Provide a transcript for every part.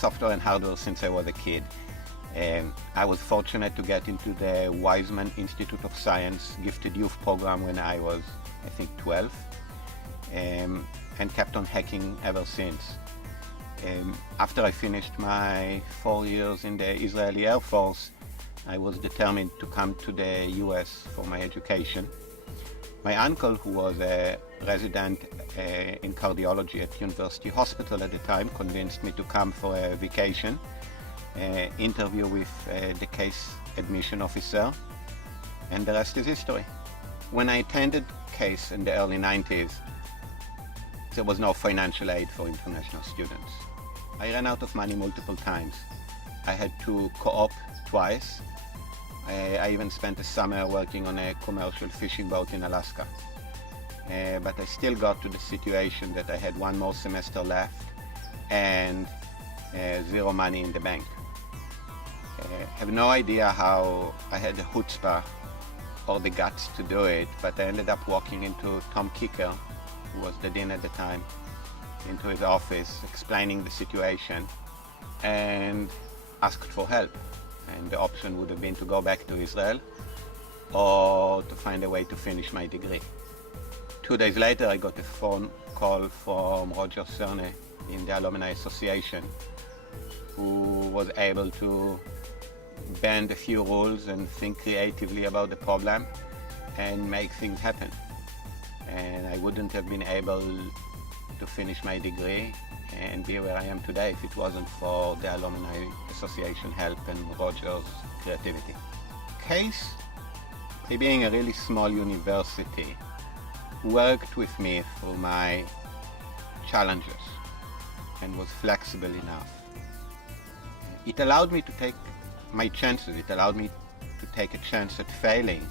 software and hardware since I was a kid. I was fortunate to get into the Weizmann Institute of Science Gifted Youth program when I was, I think, 12, and kept on hacking ever since. After I finished my 4 years in the Israeli Air Force, I was determined to come to the US for my education. My uncle, who was a resident in cardiology at University Hospital at the time, convinced me to come for a vacation, interview with the case admission officer, and the rest is history. When I attended case in the early 90s, there was no financial aid for international students. I ran out of money multiple times. I had to co-op twice. I even spent a summer working on a commercial fishing boat in Alaska. But I still got to the situation that I had one more semester left and zero money in the bank. I have no idea how I had the chutzpah or the guts to do it, but I ended up walking into Tom Kicker, who was the dean at the time, into his office, explaining the situation, and asked for help. And the option would have been to go back to Israel or to find a way to finish my degree. 2 days later, I got a phone call from Roger Cerne in the Alumni Association, who was able to bend a few rules and think creatively about the problem and make things happen. And I wouldn't have been able to finish my degree and be where I am today if it wasn't for the Alumni Association help and Roger's creativity. Case, by being a really small university, worked with me through my challenges and was flexible enough. It allowed me to take my chances. It allowed me to take a chance at failing.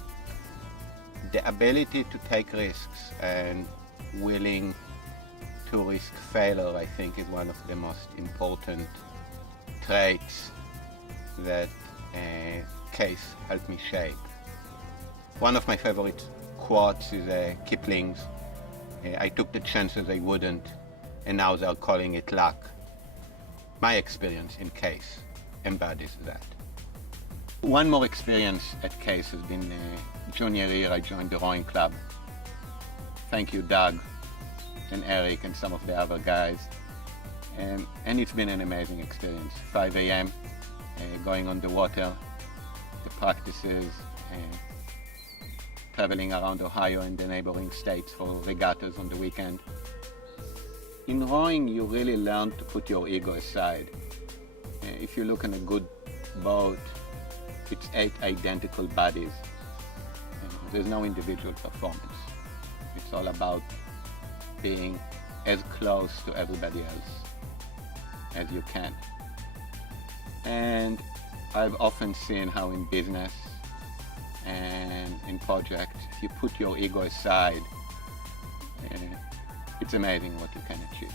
The ability to take risks and willing to risk failure, I think, is one of the most important traits that Case helped me shape. One of my favorite quotes is Kipling's, I took the chances I wouldn't, and now they're calling it luck. My experience in Case embodies that. One more experience at Case has been junior year. I joined the rowing club. Thank you, Doug and Eric and some of the other guys. And it's been an amazing experience. 5 a.m. Going on the water, the practices, traveling around Ohio and the neighboring states for regattas on the weekend. In rowing, you really learn to put your ego aside. If you look on a good boat, it's 8 identical bodies. There's no individual performance. It's all about being as close to everybody else as you can. And I've often seen how in business and in projects, if you put your ego aside, it's amazing what you can achieve.